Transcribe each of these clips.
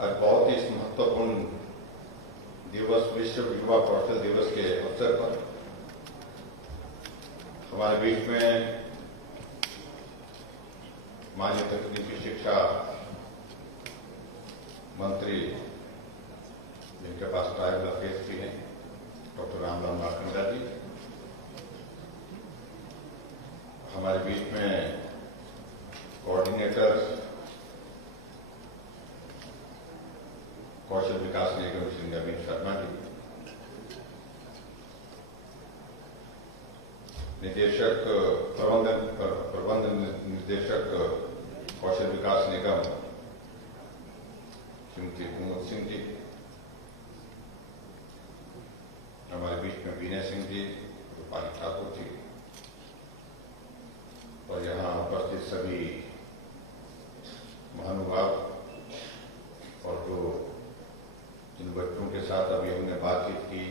आज बहुत ही इस महत्वपूर्ण दिवस विश्व युवा कौशल दिवस के अवसर पर हमारे बीच में माननीय तकनीकी शिक्षा मंत्री जिनके पास ट्राइबल अफेयर्स भी हैं डॉक्टर रामलाल मारकंडा जी, हमारे बीच में कोऑर्डिनेटर कौशल विकास निगम श्री नवीन शर्मा जी, निदेशक प्रबंध निर्देशक कौशल विकास निगम श्रीमती कुमुद सिंह जी, हमारे बीच में विनय सिंह जी, रूपाली ठाकुर जी और यहाँ उपस्थित सभी महानुभाव और जो जिन बच्चों के साथ अभी हमने बातचीत की,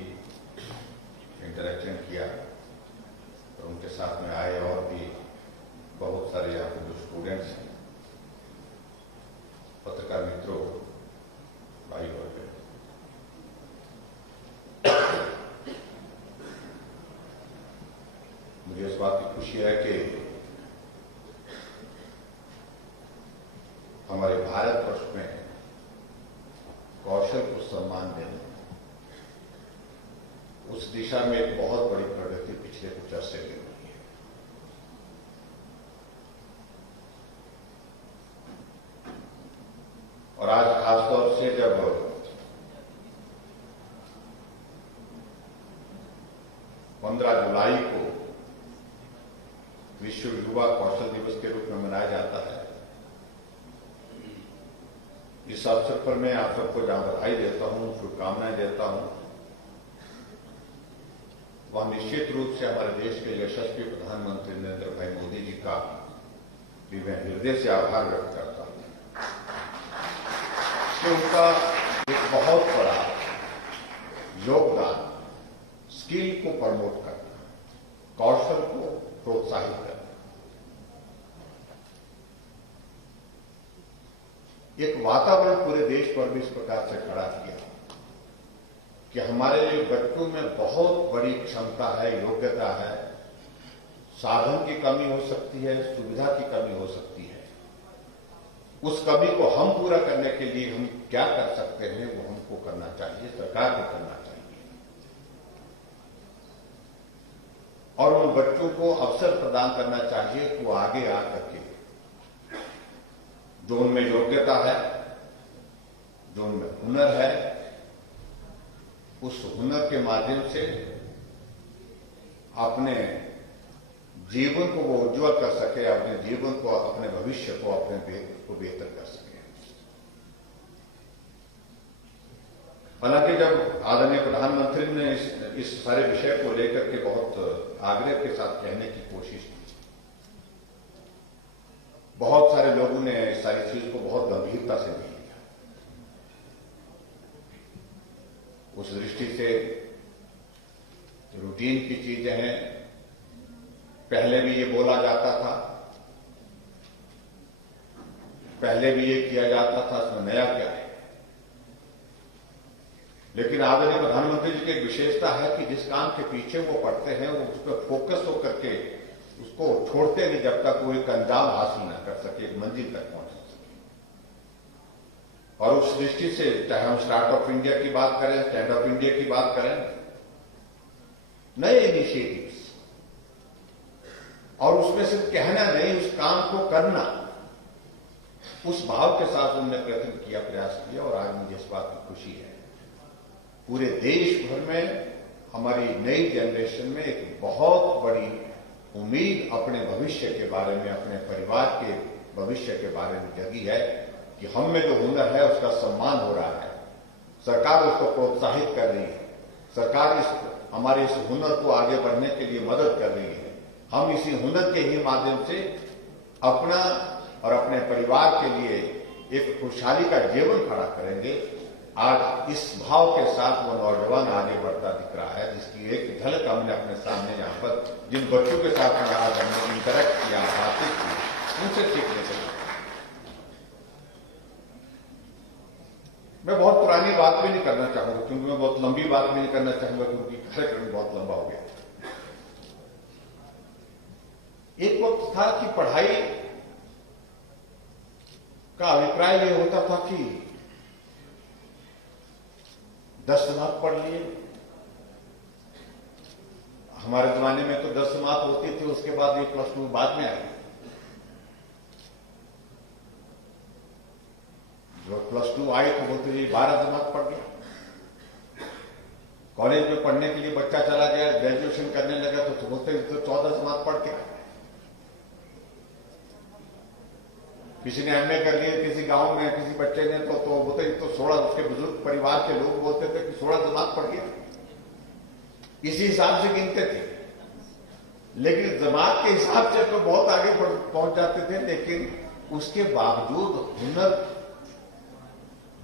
इंटरेक्शन किया और उनके साथ में आए और भी बहुत सारे यहाँ पे जो स्टूडेंट्स हैं, पत्रकार मित्रों, भाई और बहन, मुझे इस बात की खुशी है कि हमारे भारतवर्ष में कौशल को सम्मान देना, उस दिशा में एक बहुत बड़ी प्रगति पिछले कुछ अर्से में हुई है। और आज खासतौर से जब जुलाई को विश्व युवा कौशल दिवस के रूप में मनाया जाता है, इस अवसर पर मैं आप सबको जहां बधाई देता हूं, शुभकामनाएं देता हूं, वह निश्चित रूप से हमारे देश के यशस्वी प्रधानमंत्री नरेंद्र भाई मोदी जी का भी मैं हृदय से आभार व्यक्त करता हूं कि उनका एक बहुत बड़ा योगदान स्किल को प्रमोट करना, कौशल को प्रोत्साहित करना, एक वातावरण पूरे देश पर भी इस प्रकार से खड़ा किया कि हमारे बच्चों में बहुत बड़ी क्षमता है, योग्यता है, साधन की कमी हो सकती है, सुविधा की कमी हो सकती है। उस कमी को हम पूरा करने के लिए हम क्या कर सकते हैं, वो हमको करना चाहिए, सरकार को करना चाहिए और उन बच्चों को अवसर प्रदान करना चाहिए कि वो आगे आकर के जो उनमें योग्यता है, जो उनमें हुनर है, उस हुनर के माध्यम से अपने जीवन को वो उज्जवल कर सके, अपने जीवन को, अपने भविष्य को, अपने को बेहतर कर सके। हालांकि जब आदरणीय प्रधानमंत्री ने इस सारे विषय को लेकर के बहुत आग्रह के साथ कहने की कोशिश की, बहुत सारे लोगों ने इस सारी चीज को बहुत गंभीरता से नहीं लिया। उस दृष्टि से रूटीन की चीजें हैं, पहले भी ये बोला जाता था, पहले भी ये किया जाता था, इसमें नया क्या है। लेकिन आदरणीय प्रधानमंत्री जी की एक विशेषता है कि जिस काम के पीछे वो पड़ते हैं, वो उस पर फोकस होकर के उसको छोड़ते नहीं जब तक वो एक अंजाम हासिल न कर सके, एक मंजिल तक पहुंच सके। और उस दृष्टि से चाहे हम स्टार्टअप इंडिया की बात करें, स्टैंड अप इंडिया की बात करें, नए इनिशिएटिव्स, और उसमें सिर्फ कहना नहीं, उस काम को करना, उस भाव के साथ उन्होंने प्रयत्न किया, प्रयास किया। और आज मुझे इस बात की खुशी है, पूरे देश भर में हमारी नई जनरेशन में एक बहुत बड़ी उम्मीद अपने भविष्य के बारे में, अपने परिवार के भविष्य के बारे में जगी है कि हम में जो हुनर है उसका सम्मान हो रहा है, सरकार उसको प्रोत्साहित कर रही है, सरकार हमारे इस हुनर को आगे बढ़ने के लिए मदद कर रही है। हम इसी हुनर के ही माध्यम से अपना और अपने परिवार के लिए एक खुशहाली का जीवन खड़ा करेंगे। आज इस भाव के साथ वो नौजवान आगे बढ़ता दिख रहा है, जिसकी एक झलक हमने अपने सामने यहाँ पर जिन बच्चों के साथ में आज हमने इंटरेक्ट किया, बातें की, उनसे सीखने को लंबी बात नहीं करना चाहूंगा क्योंकि कार्यक्रम बहुत लंबा हो गया। एक वक्त था कि पढ़ाई का अभिप्राय यह होता था कि 10 जमात पढ़ लिए। हमारे जमाने में तो 10 जमात होती थी, उसके बाद ये +2 बाद में आई। जो +2 आई तो बोलते जी 12 जमात पढ़ गया। कॉलेज में पढ़ने के लिए बच्चा चला गया, ग्रेजुएशन करने लगा तो बोलते तो 14 जमात पढ़ के। किसी ने एमए कर लिए, किसी गांव में किसी बच्चे ने तो बोलते तो 16, उसके बुजुर्ग परिवार के लोग बोलते थे कि 16 जमात पढ़ गया। इसी हिसाब से गिनते थे, लेकिन जमात के हिसाब से तो बहुत आगे पहुंच जाते थे। लेकिन उसके बावजूद हुनर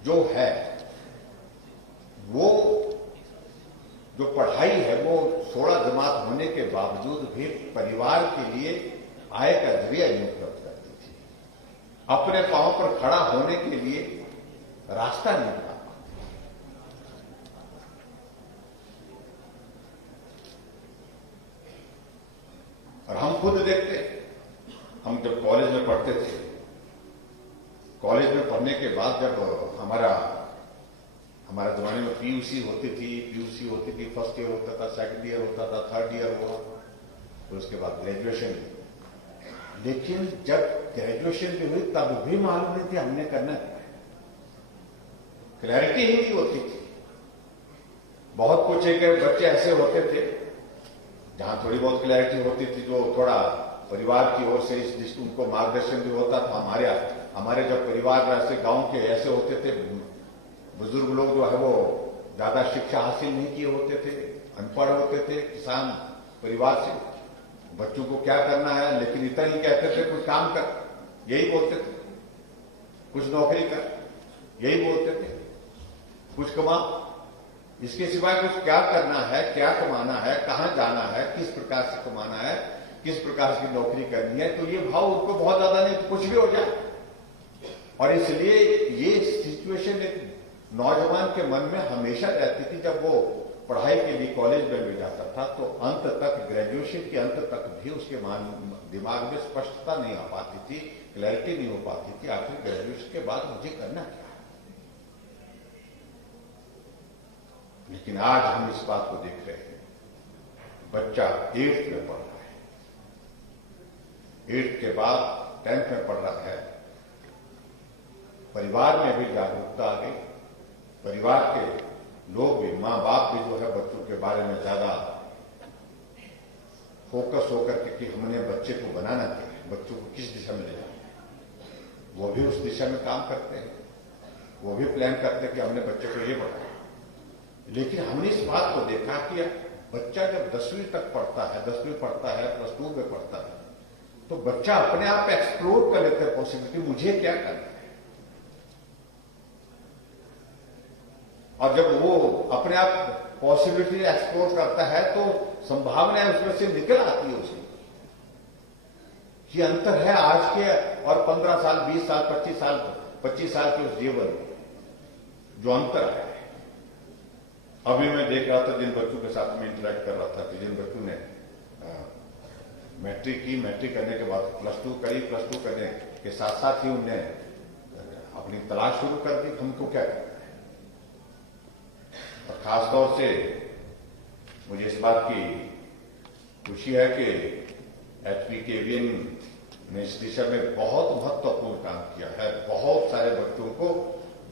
जो है, वो जो पढ़ाई है, वो 16 जमात होने के बावजूद भी परिवार के लिए आय का जरिया नहीं उपलब्ध करती थी। अपने पांव पर खड़ा होने के लिए रास्ता नहीं था। और हम खुद देखते, हम जब कॉलेज में पढ़ते थे, कॉलेज में पढ़ने के बाद जब हमारा जमाने में पीयूसी होती थी, फर्स्ट ईयर होता था, सेकंड ईयर होता था, थर्ड ईयर हुआ, फिर उसके बाद ग्रेजुएशन। लेकिन जब ग्रेजुएशन भी हुई तब भी मालूम नहीं थी हमने करना क्या, क्लैरिटी ही नहीं होती थी। बहुत कुछ एक बच्चे ऐसे होते थे जहां थोड़ी बहुत क्लैरिटी होती थी, जो थोड़ा परिवार की ओर से जिसको उनको मार्गदर्शन भी होता था। हमारे जब परिवार ऐसे गांव के ऐसे होते थे, बुजुर्ग लोग जो है वो ज्यादा शिक्षा हासिल नहीं किए होते थे, अनपढ़ होते थे, किसान परिवार से, बच्चों को क्या करना है, लेकिन इतना ही कहते थे कुछ काम कर, यही बोलते थे, कुछ नौकरी कर, यही बोलते थे, कुछ कमा। इसके सिवाय कुछ क्या करना है, क्या कमाना है, कहां जाना है, किस प्रकार से कमाना है, किस प्रकार की नौकरी करनी है, तो ये भाव उनको बहुत ज्यादा नहीं, तो कुछ भी हो जाए। और इसलिए ये सिचुएशन एक नौजवान के मन में हमेशा रहती थी। जब वो पढ़ाई के लिए कॉलेज में भी जाता था तो अंत तक, ग्रेजुएशन के अंत तक भी उसके दिमाग में स्पष्टता नहीं आ पाती थी, क्लैरिटी नहीं हो पाती थी, आखिर ग्रेजुएशन के बाद मुझे करना क्या। लेकिन आज हम इस बात को देख रहे हैं, बच्चा 8th में पढ़ रहा है, 8th के बाद 10th में पढ़ रहा है, परिवार में भी जागरूकता आ गई, परिवार के लोग भी, मां बाप भी जो है बच्चों के बारे में ज्यादा फोकस होकर के कि हमने बच्चे को बनाना क्या है, बच्चों को किस दिशा में ले जाना है, वो भी उस दिशा में काम करते हैं, वो भी प्लान करते हैं कि हमने बच्चे को ये बढ़ाया। लेकिन हमने इस बात को देखा कि बच्चा जब 10वीं तक पढ़ता है, 10वीं पढ़ता है, +2 में पढ़ता है, तो बच्चा अपने आप एक्सप्लोर कर लेता है पॉसिबिलिटी, मुझे क्या करना है। और जब वो अपने आप पॉसिबिलिटी एक्सप्लोर करता है तो संभावनाएं उसमें से निकल आती है उसे, कि अंतर है आज के और 15 साल, 20 साल, 25 साल के उस जीवन जो अंतर है। अभी मैं देख रहा था, जिन बच्चों के साथ में इंटरेक्ट कर रहा था कि जिन बच्चों ने मैट्रिक की, मैट्रिक करने के बाद +2 करी, +2 करने के साथ साथ ही उन्हें अपनी तलाश शुरू कर दी, हमको क्या करना है। और खासतौर से मुझे इस बात की खुशी है कि HP KVN ने इस दिशा में बहुत महत्वपूर्ण काम किया है। बहुत सारे बच्चों को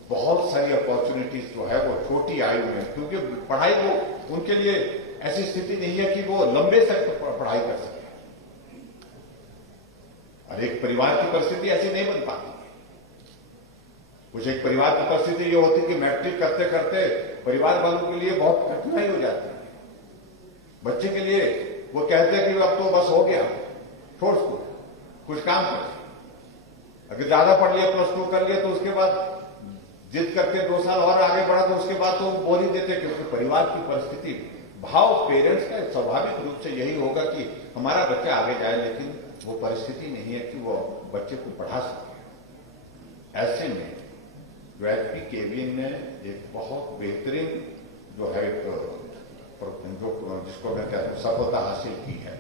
बहुत सारी अपॉर्चुनिटीज जो है वो छोटी आयु में, क्योंकि पढ़ाई को उनके लिए ऐसी स्थिति नहीं है कि वो लंबे तक पढ़ाई कर सके, और एक परिवार की परिस्थिति ऐसी नहीं बन पाती। कुछ एक परिवार की परिस्थिति ये होती कि मैट्रिक करते करते परिवार वालों के लिए बहुत कठिनाई हो जाती है। बच्चे के लिए वो कहते हैं कि अब तो बस हो गया, छोड़ स्कूल, कुछ काम कर। अगर ज्यादा पढ़ लिया, +2 कर लिया, तो उसके बाद जिद करके 2 साल और आगे बढ़ा तो उसके बाद तो बोल ही देते, क्योंकि परिवार की परिस्थिति, भाव पेरेंट्स का स्वाभाविक रूप से यही होगा कि हमारा बच्चा आगे जाए, लेकिन वो परिस्थिति नहीं है कि वो बच्चे को पढ़ा सके। ऐसे में जो HP KVN ने एक बहुत बेहतरीन जो है जो जिसको मैं कहता हूं सफलता हासिल की है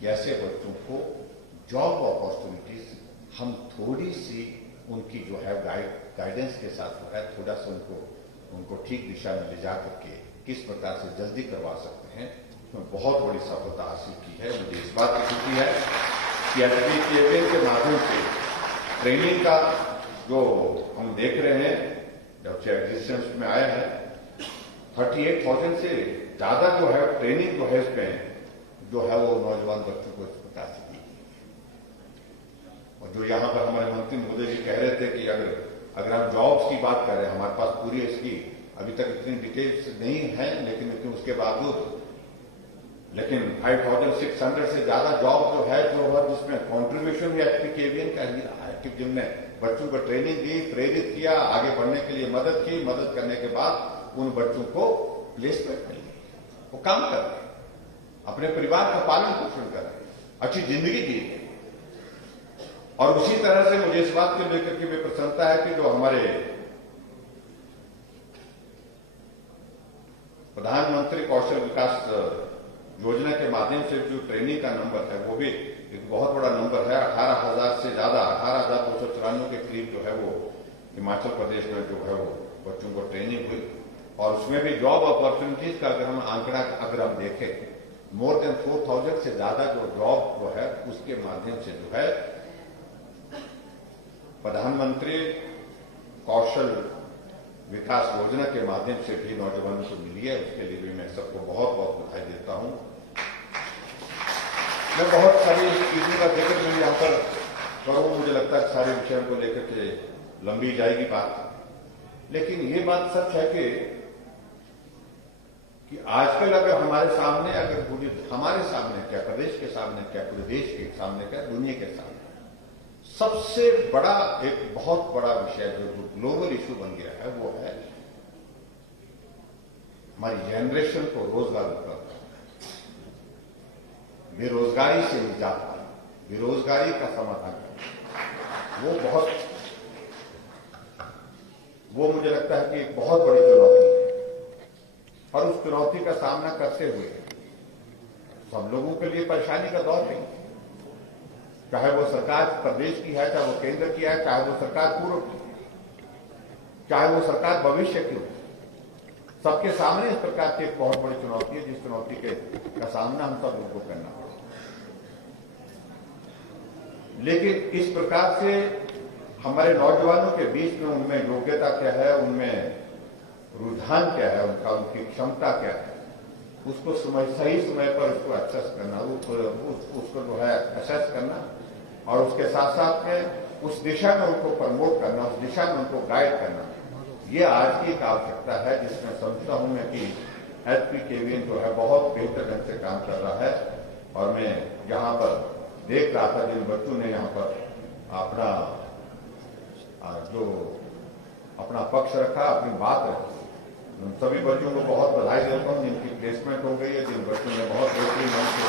कि ऐसे बच्चों को जॉब अपॉर्चुनिटीज हम थोड़ी सी उनकी जो है गाइडेंस के साथ जो है थोड़ा सा उनको ठीक दिशा में ले जा करके किस प्रकार से जल्दी करवा सकते हैं, तो बहुत बड़ी सफलता हासिल की है। मुझे इस बात की खुशी है कि एचपीकेवीएन के माध्यम से ट्रेनिंग का जो हम देख रहे हैं जब से एग्जिस्टेंस में आया है 38,000 से ज्यादा जो है ट्रेनिंग जो है इसमें जो है वो नौजवान बच्चों को इस प्रकार से दी। और जो यहां पर हमारे मंत्री महोदय जी कह रहे थे कि अगर हम जॉब्स की बात कर रहे हैं, हमारे पास पूरी इसकी अभी तक इतनी डिटेल्स नहीं है, लेकिन उसके बावजूद 5,600 से ज्यादा जॉब जो है जिसमें कॉन्ट्रीब्यूशन भी एचपीकेवीएन का ही रहा है कि जिनने बच्चों को ट्रेनिंग दी, प्रेरित किया, आगे बढ़ने के लिए मदद की, मदद करने के बाद उन बच्चों को प्लेसमेंट मिली, वो काम कर रहे हैं, अपने परिवार का पालन पोषण कर रहे हैं, अच्छी जिंदगी जी रहे हैं। और उसी तरह से मुझे इस बात को लेकर के भी प्रसन्नता है कि जो हमारे प्रधानमंत्री कौशल विकास योजना के माध्यम से जो ट्रेनिंग का नंबर है वो भी एक बहुत बड़ा नंबर है। 18,000 से ज्यादा 18,294 के करीब जो है वो हिमाचल प्रदेश में जो है वो बच्चों को ट्रेनिंग हुई। और उसमें भी जॉब अपॉर्चुनिटीज का अगर हम आंकड़ा हम देखें मोर देन 4,000 से ज्यादा जो जॉब जो है उसके माध्यम से जो है प्रधानमंत्री कौशल विकास योजना के माध्यम से भी नौजवानों को मिली है। उसके लिए भी मैं सबको बहुत बहुत बधाई देता हूं। मैं बहुत सारी चीजों का जिक्र मैं यहां पर करूं, मुझे लगता है सारे विषयों को लेकर के लंबी जाएगी बात, लेकिन ये बात सच है कि आजकल अगर हमारे सामने हमारे सामने क्या, प्रदेश के सामने क्या, पूरे देश के सामने क्या, दुनिया के सामने सबसे बड़ा एक बहुत बड़ा विषय जो ग्लोबल इशू बन गया है वो है हमारी जनरेशन को रोजगार उपलब्ध करना, बेरोजगारी से निजात पाना, बेरोजगारी का समाधान करना, वो मुझे लगता है कि एक बहुत बड़ी चुनौती है। और उस चुनौती का सामना करते हुए सब लोगों के लिए परेशानी का दौर नहीं, चाहे वो सरकार प्रदेश की है, चाहे वो केंद्र की है, चाहे वो सरकार पूर्व की, चाहे वो सरकार भविष्य की हो, सबके सामने इस प्रकार की एक बहुत बड़ी चुनौती है जिस चुनौती का सामना हम सब लोगों को करना पड़ेगा। लेकिन इस प्रकार से हमारे नौजवानों के बीच में उनमें योग्यता क्या है, उनमें रुझान क्या है, उनकी क्षमता क्या है, उसको सही समय पर उसको एक्सेस करना, उसको जो है एसेस करना और उसके साथ साथ में उस दिशा में उनको प्रमोट करना, उस दिशा में उनको गाइड करना, ये आज की एक आवश्यकता है जिसमें समझता हूं मैं कि एचपीकेवीएन जो है बहुत बेहतर ढंग से काम कर रहा है। और मैं यहां पर देख रहा था जिन बच्चों ने यहां पर अपना पक्ष रखा, अपनी बात रखी, उन सभी बच्चों को बहुत बधाई देता हूं जिनकी प्लेसमेंट हो गई है, जिन बच्चों ने बहुत बेहतरीन ढंग से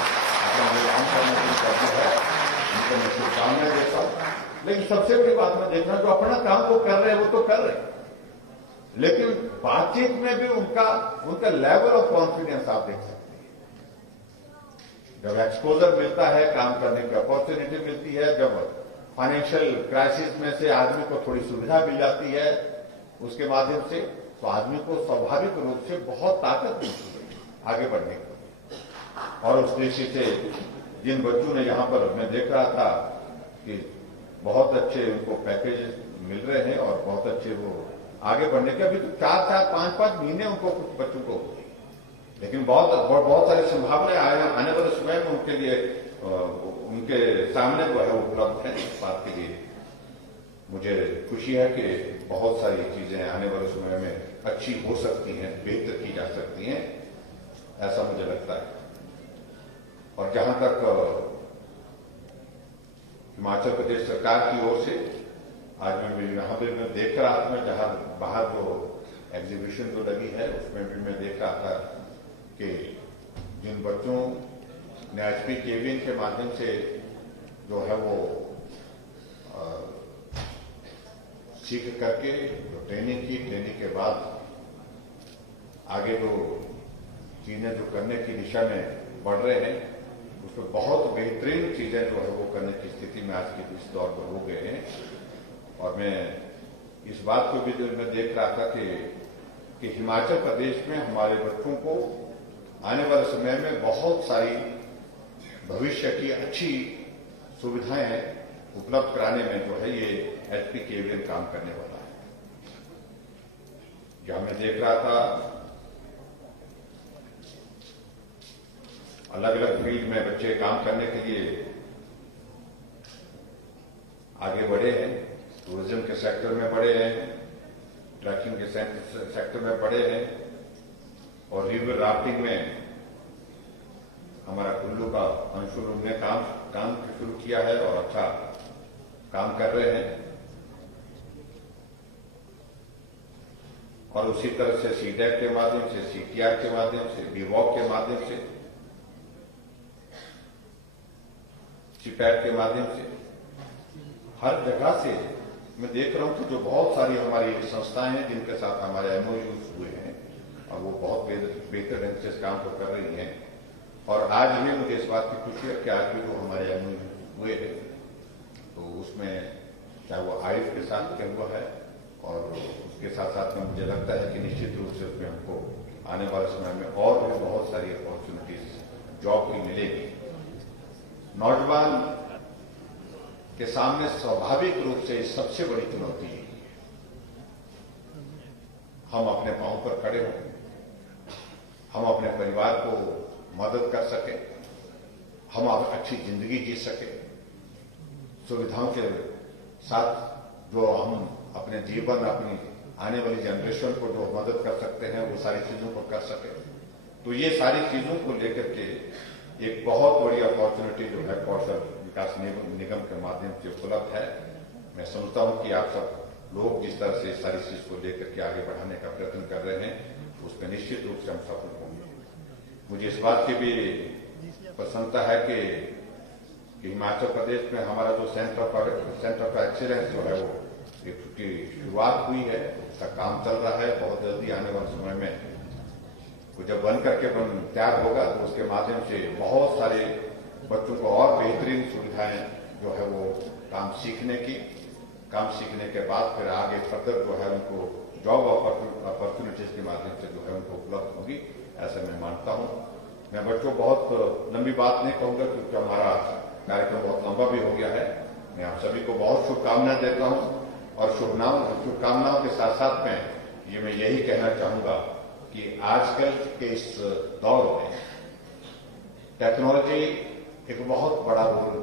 अपना निलाम करने की करती है, उनको मैं शुभकामनाएं देता हूं। लेकिन सबसे बड़ी बात मैं देख रहा हूं जो अपना काम वो कर रहे हैं वो तो कर रहे हैं, लेकिन बातचीत में भी उनका लेवल ऑफ कॉन्फिडेंस आप देख सकते हैं। जब एक्सपोजर मिलता है, काम करने की अपॉर्चुनिटी मिलती है, जब फाइनेंशियल क्राइसिस में से आदमी को थोड़ी सुविधा मिल जाती है उसके माध्यम से, तो आदमी को स्वाभाविक रूप से बहुत ताकत मिलती है आगे बढ़ने की। और उस दृष्टि से जिन बच्चों ने यहां पर मैं देख रहा था कि बहुत अच्छे उनको पैकेज मिल रहे हैं और बहुत अच्छे वो आगे बढ़ने के, अभी तो 4-4, 5-5 महीने उनको कुछ बच्चों को, लेकिन बहुत सारी संभावनाएं आने वाले समय में उनके लिए उनके सामने जो है उपलब्ध है। इस बात के लिए मुझे खुशी है कि बहुत सारी चीजें आने वाले समय में अच्छी हो सकती हैं, बेहतर की जा सकती हैं, ऐसा मुझे लगता है। और जहां तक हिमाचल प्रदेश सरकार की ओर से आज मैं यहां पर मैं देख रहा था, मैं जहां बाहर जो एग्जीबिशन जो लगी है उसमें भी मैं देख रहा था कि जिन बच्चों ने एचपीकेवीएन के माध्यम से जो है वो सीख करके जो ट्रेनिंग की, ट्रेनिंग के बाद आगे जो चीजें जो करने की दिशा में बढ़ रहे हैं, उसमें बहुत बेहतरीन चीजें जो है वो करने की स्थिति में आज के इस दौर पर हो गए हैं। और मैं इस बात को भी जो मैं देख रहा था कि हिमाचल प्रदेश में हमारे बच्चों को आने वाले समय में बहुत सारी भविष्य की अच्छी सुविधाएं उपलब्ध कराने में जो है ये HPKVN काम करने वाला है। जहां मैं देख रहा था अलग अलग फील्ड में बच्चे काम करने के लिए आगे बढ़े हैं। टूरिज्म के सेक्टर में बढ़े हैं, ट्रैकिंग के सेक्टर में बढ़े हैं, और रिवर राफ्टिंग में हमारा कुल्लू का अंशुल ने काम शुरू किया है और अच्छा काम कर रहे हैं। और उसी तरह से CDAC के माध्यम से, CTR के माध्यम से, BVOC के माध्यम से, CPAT के माध्यम से हर जगह से मैं देख रहा हूं कि जो बहुत सारी हमारी संस्थाएं हैं जिनके साथ हमारे MOUs हुए हैं और वो बहुत बेहतर ढंग से इस काम को कर रही हैं। और आज भी मुझे इस बात की खुशी है कि आज भी जो हमारे MOUs हुए हैं तो उसमें चाहे वो आयुष के साथ क्या हुआ है, और उसके साथ साथ में मुझे लगता है कि निश्चित रूप से उसमें हमको आने वाले समय में और भी बहुत सारी अपॉर्चुनिटीज जॉब की मिलेगी। नौजवान के सामने स्वाभाविक रूप से सबसे बड़ी चुनौती है हम अपने पांव पर खड़े हों, हम अपने परिवार को मदद कर सके, हम अच्छी जिंदगी जी सके, सुविधाओं के साथ जो हम अपने जीवन, अपनी आने वाली जनरेशन को जो मदद कर सकते हैं वो सारी चीजों को कर सके। तो ये सारी चीजों को लेकर के एक बहुत बड़ी अपॉर्चुनिटी जो है कौशल विकास निगम के माध्यम से उपलब्ध है। मैं समझता हूं कि आप सब लोग जिस तरह से सारी चीज को लेकर के आगे बढ़ाने का प्रयत्न कर रहे हैं उसमें निश्चित रूप से हम सफल होंगे। मुझे इस बात की भी प्रसन्नता है कि हिमाचल प्रदेश में हमारा जो सेंटर ऑफ एक्सीलेंस जो है वो की शुरुआत हुई है, उसका काम चल रहा है। बहुत जल्दी आने वाले समय में जब बन करके तैयार होगा तो उसके माध्यम से बहुत सारे बच्चों को और बेहतरीन सुविधाएं जो है वो काम सीखने के बाद फिर आगे फर्दर जो है उनको जॉब अपॉर्चुनिटीज के माध्यम से जो है उनको उपलब्ध होगी, ऐसा मैं मानता हूं। मैं बच्चों बहुत लंबी बात नहीं कहूंगा क्योंकि हमारा कार्यक्रम बहुत लंबा भी हो गया है। मैं आप सभी को बहुत शुभकामनाएं देता हूं और शुभकामनाओं के साथ साथ में ये मैं यही कहना चाहूंगा कि आजकल के इस दौर में टेक्नोलॉजी एक बहुत बड़ा रोल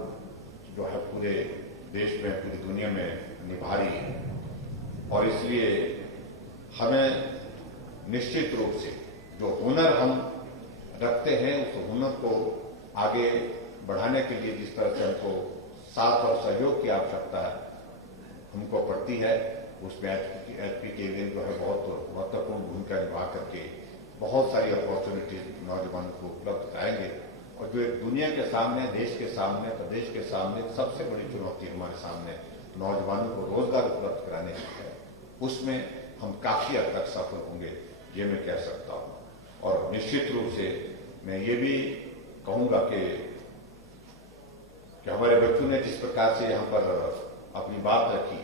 जो है पूरे देश में, पूरी दुनिया में निभा रही है, और इसलिए हमें निश्चित रूप से जो हुनर हम रखते हैं उस हुनर को आगे बढ़ाने के लिए जिस तरह से हमको साथ और सहयोग की आवश्यकता है हमको पड़ती है, उसमें HPKVN जो है बहुत महत्वपूर्ण भूमिका निभा करके बहुत सारी अपॉर्चुनिटीज नौजवानों को उपलब्ध कराएंगे। और जो एक दुनिया के सामने, देश के सामने, प्रदेश के सामने सबसे बड़ी चुनौती हमारे सामने नौजवानों को रोजगार उपलब्ध कराने की है, उसमें हम काफी हद तक सफल होंगे, ये मैं कह सकता हूं। और निश्चित रूप से मैं ये भी कहूंगा कि हमारे बच्चों ने जिस प्रकार से यहां पर अपनी बात रखी,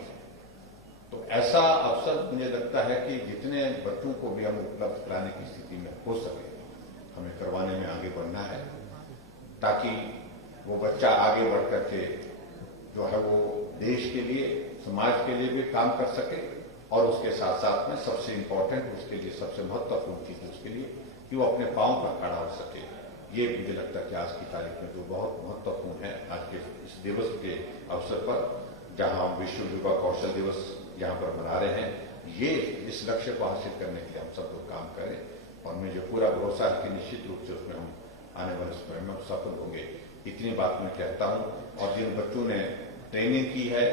तो ऐसा अवसर मुझे लगता है कि जितने बच्चों को भी हम उपलब्ध कराने की स्थिति में हो सके हमें करवाने में आगे बढ़ना है, ताकि वो बच्चा आगे बढ़ करके जो है वो देश के लिए, समाज के लिए भी काम कर सके, और उसके साथ साथ में सबसे इम्पोर्टेंट, उसके लिए सबसे महत्वपूर्ण चीज उसके लिए कि वो अपने पांव पर खड़ा हो सके। ये मुझे लगता है कि आज की तारीख में जो बहुत महत्वपूर्ण है, आज के इस दिवस के अवसर पर जहां हम विश्व युवा कौशल दिवस यहां पर मना रहे हैं, ये इस लक्ष्य को हासिल करने के लिए हम सब लोग काम करें। और मुझे पूरा भरोसा है कि निश्चित रूप से उसमें हम आने वाले समय में सफल होंगे। इतनी बात मैं कहता हूं। और जिन बच्चों ने ट्रेनिंग की है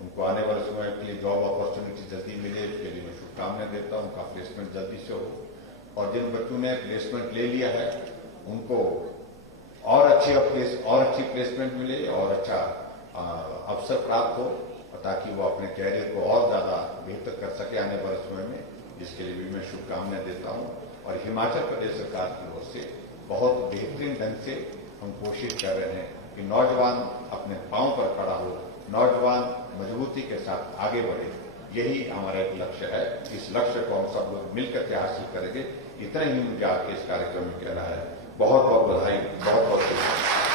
उनको आने वाले समय के लिए जॉब अपॉर्चुनिटी जल्दी मिले, इसके लिए मैं शुभकामनाएं देता हूं। उनका प्लेसमेंट जल्दी से हो, और जिन बच्चों ने प्लेसमेंट ले लिया है उनको और अच्छी प्लेसमेंट मिले और अच्छा अवसर प्राप्त हो, ताकि वो अपने कैरियर को और ज्यादा बेहतर कर सके आने वाले समय में, जिसके लिए भी मैं शुभकामनाएं देता हूं। और हिमाचल प्रदेश सरकार की ओर से बहुत बेहतरीन ढंग से हम कोशिश कर रहे हैं कि नौजवान अपने पांव पर खड़ा हो, नौजवान मजबूती के साथ आगे बढ़े। यही हमारा एक लक्ष्य है। इस लक्ष्य को हम सब लोग मिलकर के हासिल करेंगे। इतना ही मुझे आपके इस कार्यक्रम में कहना है। बहुत बहुत बधाई, बहुत बहुत शुभकामनाएं।